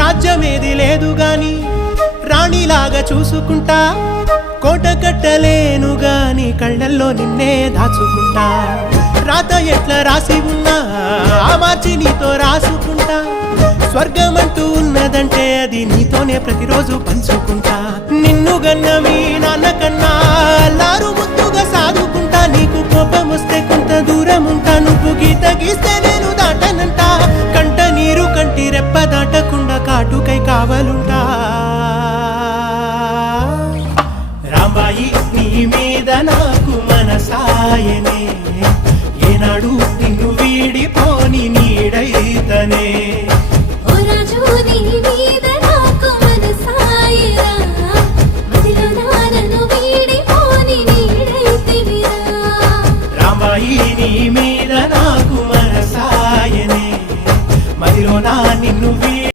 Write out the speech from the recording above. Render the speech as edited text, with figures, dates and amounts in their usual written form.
రాజ్యమేది లేదు గాని రాణిలాగా చూసుకుంటా, కోట కట్టలేను గాని కళ్ళల్లో నిన్నే దాచుకుంటా. రాత ఎట్లా రాసి ఉన్నా ఆ మార్చి నీతో రాసుకుంటా. స్వర్గమంటూ ఉన్నదంటే అది నీతోనే ప్రతిరోజు పంచుకుంటా. నిన్ను గన్న మీ నాన్న కన్నా అల్లారు ముద్దుగా సాదుకుంటా. నీకు కోపం వస్తే కొంత దూరం ఉంటా, నువ్వు గీత గీస్తే నేను దాటనంట. కంట నీరు కంటి రెప్ప దాటకుండా కాటుకై కావలుంటా. రాంబాయి నీ మీద నాకు మనసాయనే,